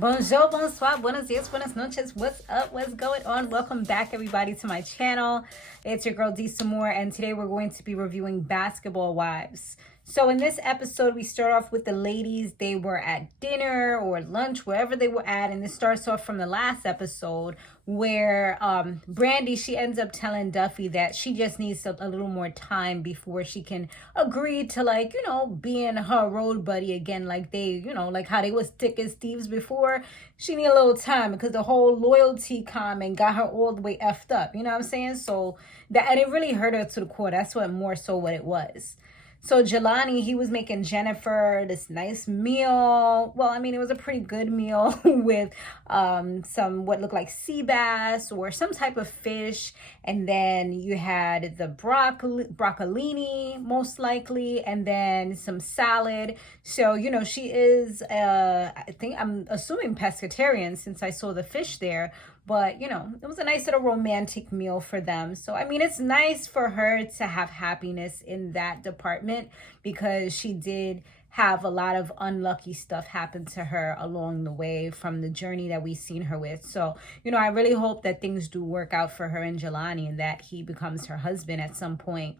Bonjour, bonsoir, buenos dias, buenas noches. What's up? What's going on? Welcome back, everybody, to my channel. It's your girl D Samore, and today we're going to be reviewing Basketball Wives. So in this episode, we start off with the ladies. They were at dinner or lunch, wherever they were at, and this starts off from the last episode where Brandi, she ends up telling Duffy that she just needs a little more time before she can agree to, like, you know, being her road buddy again, like they, you know, like how they was thick as thieves before. She need a little time because the whole loyalty comment got her all the way effed up, you know what I'm saying? So that, and it really hurt her to the core. That's what more so what it was. So Jelanie, he was making Jennifer this nice meal. Well, I mean, it was a pretty good meal with some what looked like sea bass or some type of fish. And then you had the broccolini, most likely, and then some salad. So, you know, she is, I'm assuming pescatarian since I saw the fish there. But, you know, it was a nice little romantic meal for them. So, I mean, it's nice for her to have happiness in that department because she did have a lot of unlucky stuff happen to her along the way from the journey that we've seen her with. So, you know, I really hope that things do work out for her and Jelanie and that he becomes her husband at some point.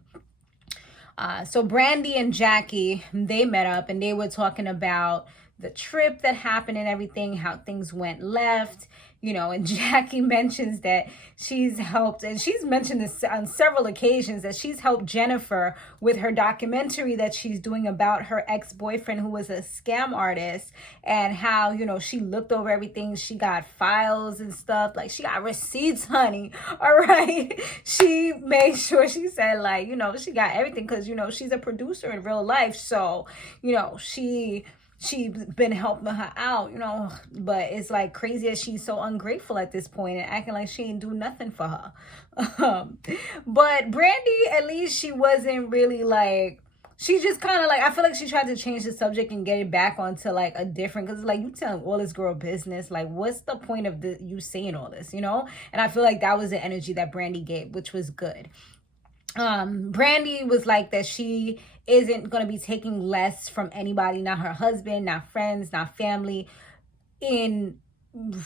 So Brandi and Jacki, they met up and they were talking about the trip that happened and everything, how things went left, you know, and Jacki mentions that she's helped, and she's mentioned this on several occasions, that she's helped Jennifer with her documentary that she's doing about her ex-boyfriend who was a scam artist, and how, you know, she looked over everything. She got files and stuff, like she got receipts, honey. All right. She made sure, she said, like, you know, she got everything because, you know, she's a producer in real life. So, you know, she's been helping her out, you know, but it's like crazy that she's so ungrateful at this point and acting like she ain't do nothing for her. But Brandi, at least she wasn't really like, she just kind of like, I feel like she tried to change the subject and get it back onto like a different, because like you telling all this girl business, like what's the point of you saying all this, you know? And I feel like that was the energy that Brandi gave, which was good. Brandi was like that she isn't going to be taking less from anybody, not her husband, not friends, not family, in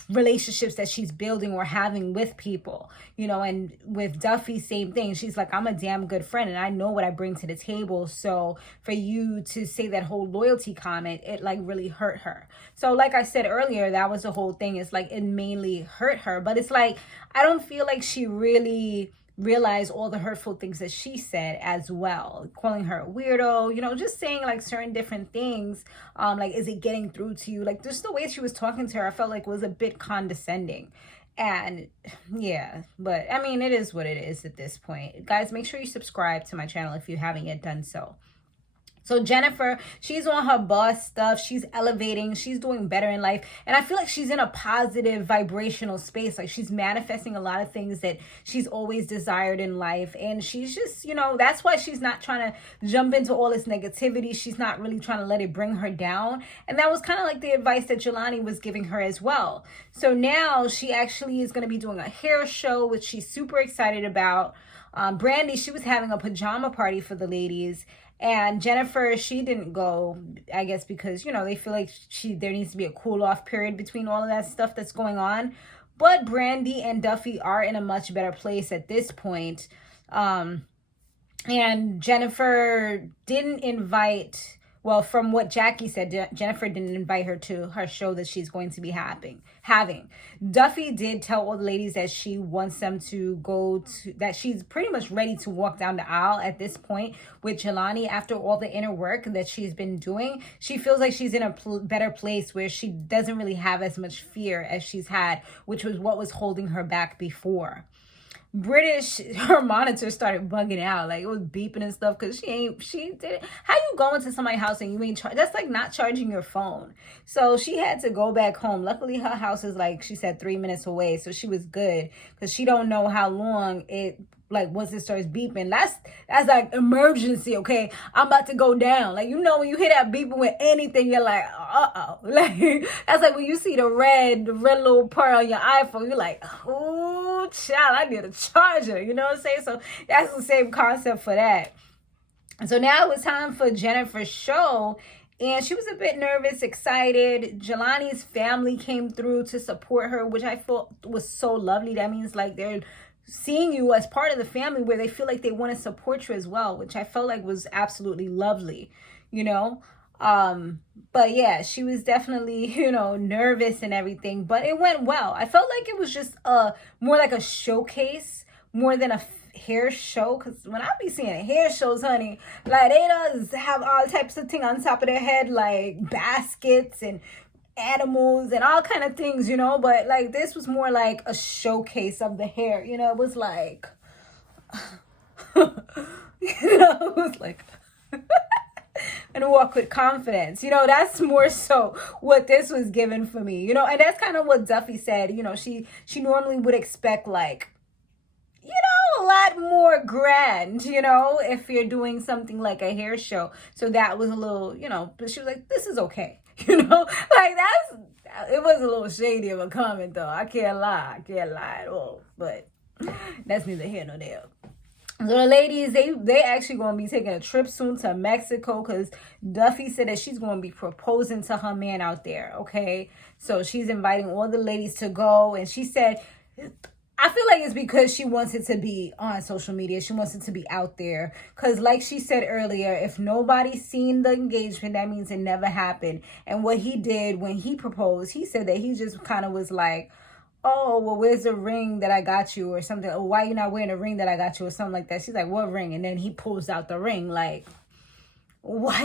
relationships that she's building or having with people, you know. And with Duffy, same thing. She's like, I'm a damn good friend and I know what I bring to the table. So for you to say that whole loyalty comment, it like really hurt her. So like I said earlier, that was the whole thing. It's like it mainly hurt her, but it's like I don't feel like she really realize all the hurtful things that she said as well, calling her a weirdo, you know, just saying like certain different things. Like, is it getting through to you? Like, just the way she was talking to her, I felt like was a bit condescending. And yeah, but I mean, it is what it is at this point. Guys, make sure you subscribe to my channel if you haven't yet done so. So Jennifer, she's on her boss stuff. She's elevating. She's doing better in life. And I feel like she's in a positive vibrational space. Like she's manifesting a lot of things that she's always desired in life. And she's just, you know, that's why she's not trying to jump into all this negativity. She's not really trying to let it bring her down. And that was kind of like the advice that Jelanie was giving her as well. So now she actually is going to be doing a hair show, which she's super excited about. Brandi, she was having a pajama party for the ladies. And Jennifer, she didn't go, I guess, because, you know, they feel like there needs to be a cool off period between all of that stuff that's going on. But Brandi and Duffy are in a much better place at this point. And Jennifer didn't invite, well, from what Jacki said, Jennifer didn't invite her to her show that she's going to be having. Duffy did tell all the ladies that she wants them to go to, that she's pretty much ready to walk down the aisle at this point with Jelanie after all the inner work that she's been doing. She feels like she's in a better place where she doesn't really have as much fear as she's had, which was what was holding her back before. British, her monitor started bugging out, like it was beeping and stuff because she did. How you go into somebody's house and you ain't that's like not charging your phone. So she had to go back home. Luckily her house is, like she said, 3 minutes away, so she was good because she don't know how long it, like once it starts beeping, that's like emergency. Okay, I'm about to go down. Like, you know, when you hear that beeping with anything, you're like, uh-oh. Like that's like when you see the red little part on your iPhone, you're like, oh child, I need a charger. You know what I'm saying? So that's the same concept for that. So now it was time for Jennifer's show. And she was a bit nervous, excited. Jelanie's family came through to support her, which I thought was so lovely. That means like they're seeing you as part of the family where they feel like they want to support you as well, which I felt like was absolutely lovely, you know? But yeah, she was definitely, nervous and everything, but it went well. I felt like it was just more like a showcase more than a hair show, because when I be seeing hair shows, honey, like they does have all types of things on top of their head, like baskets and animals and all kind of things, but like this was more like a showcase of the hair, it was like it was like and walk with confidence, that's more so what this was given for me, and that's kind of what Duffy said. She normally would expect like a lot more grand, if you're doing something like a hair show. So that was a little, but she was like, this is okay. Like it was a little shady of a comment though. I can't lie at all, but that's neither here nor there. So the ladies, they actually going to be taking a trip soon to Mexico, because Duffy said that she's going to be proposing to her man out there, okay? So she's inviting all the ladies to go, and she said, I feel like it's because she wants it to be on social media. She wants it to be out there. Because like she said earlier, if nobody's seen the engagement, that means it never happened. And what he did when he proposed, he said that he just kind of was like, oh, well, where's the ring that I got you or something? Or why you not wearing a ring that I got you or something like that? She's like, what ring? And then he pulls out the ring like, what?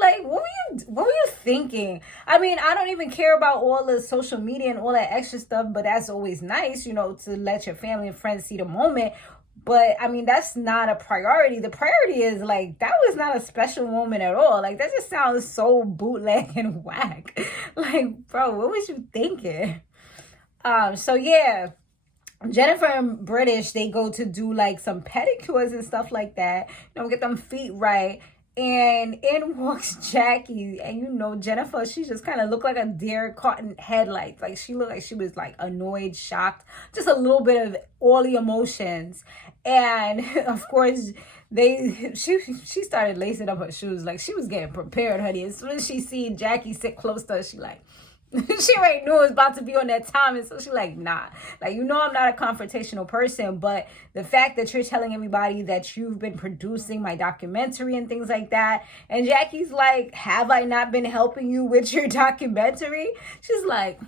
Like, what were you thinking? I mean, I don't even care about all the social media and all that extra stuff, but that's always nice, to let your family and friends see the moment. But I mean, that's not a priority. The priority is like, that was not a special moment at all. Like, that just sounds so bootleg and whack. Like, bro, what was you thinking? So yeah, Jennifer and British, they go to do like some pedicures and stuff like that, get them feet right. And in walks Jacki, and Jennifer, she just kind of looked like a deer caught in headlights. Like she looked like she was like annoyed, shocked, just a little bit of all the emotions. And of course, she started lacing up her shoes. Like she was getting prepared, honey. As soon as she seen Jacki sit close to her, she like, she already knew it was about to be on that time, and so she like, nah, like, I'm not a confrontational person, but the fact that you're telling everybody that you've been producing my documentary and things like that, and Jacki's like, have I not been helping you with your documentary? She's like,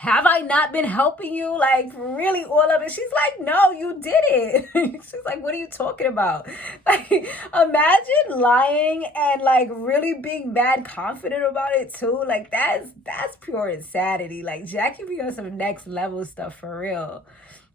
have I not been helping you? Like, really, all of it? She's like, no, you did it. She's like, what are you talking about? Like, imagine lying and like really being mad confident about it too. Like, that's pure insanity. Like, Jacki be on some next level stuff for real.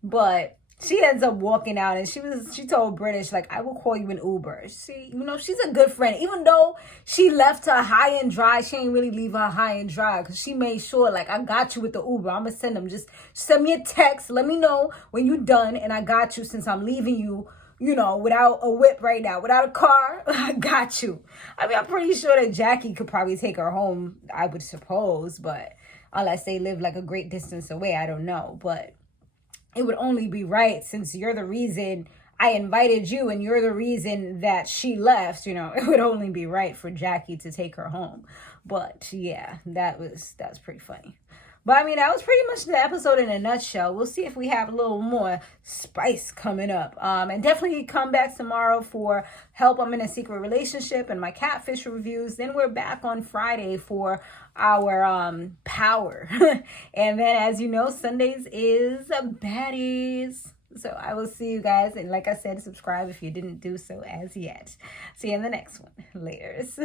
But she ends up walking out, and she told British, like, I will call you an Uber. See, she's a good friend. Even though she left her high and dry, she ain't really leave her high and dry, because she made sure, like, I got you with the Uber. I'm going to send them. Just send me a text. Let me know when you're done, and I got you since I'm leaving you, without a whip right now, without a car. I got you. I mean, I'm pretty sure that Jacki could probably take her home, I would suppose, but unless they live, like, a great distance away, I don't know, but it would only be right, since you're the reason I invited you and you're the reason that she left, it would only be right for Jacki to take her home. But yeah, that's pretty funny. But I mean, that was pretty much the episode in a nutshell. We'll see if we have a little more spice coming up. And definitely come back tomorrow for Help I'm in a Secret Relationship and my catfish reviews. Then we're back on Friday for our power. And then, as you know, Sundays is baddies. So I will see you guys. And like I said, subscribe if you didn't do so as yet. See you in the next one. Laters.